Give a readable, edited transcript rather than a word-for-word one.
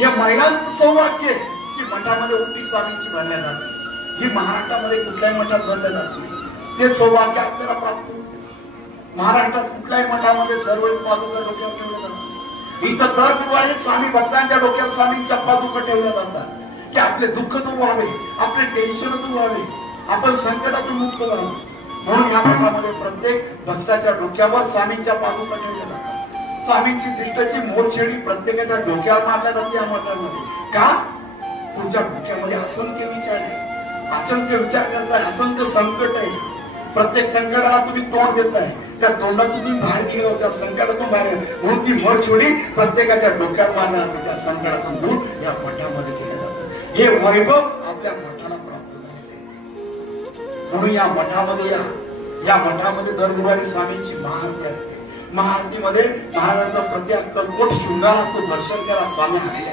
हे महिलांचं सौभाग्य आहे की मठामध्ये उटी स्वामींची भरल्या जाते. ही महाराष्ट्रामध्ये कुठल्याही मठात भरल्या जात नाही. ते सौभाग्य आपल्याला प्राप्त होते. महाराष्ट्रात कुठल्याही मठामध्ये दरवेळी पादुका डोक्यावर ठेवल्या जातात. इथं दर गुरुवारी स्वामी भक्तांच्या डोक्यावर स्वामींच्या पादुका ठेवल्या जातात की आपले दुःख दूर व्हावे, आपले टेन्शन दूर व्हावे, आपण संकटातून मुक्त व्हावे. म्हणून या मठामध्ये प्रत्येक भक्ताच्या डोक्यावर स्वामींच्या पादुका ठेवल्या जातात. स्वामींची दृष्टीची मोरछेडी प्रत्येकाच्या डोक्यावर मारल्या जाते या मठामध्ये. का? तुमच्या डोक्यामध्ये असंख्य विचार आहे, असंख्य विचार करताय, असंख्य संकट आहे. प्रत्येक संकटाला तुम्ही तोंड देताय, त्या तोंडातून तुम्ही बाहेर गेलो, त्या संकटातून बाहेर. म्हणून ती मोरछेडी प्रत्येकाच्या डोक्यावर मारल्या जाते. त्या संकटातून दूर या मठामध्ये केलं जातं. हे वैभव आपल्या मठाला प्राप्त झालेले आहे. म्हणून या मठामध्ये या मठामध्ये दर गुरुवारी स्वामींची महाआरती असते. महाआरतीमध्ये महाराजांचा प्रत्येक कल्पोट शृंगार असतो. दर्शन करा, स्वामी आलेले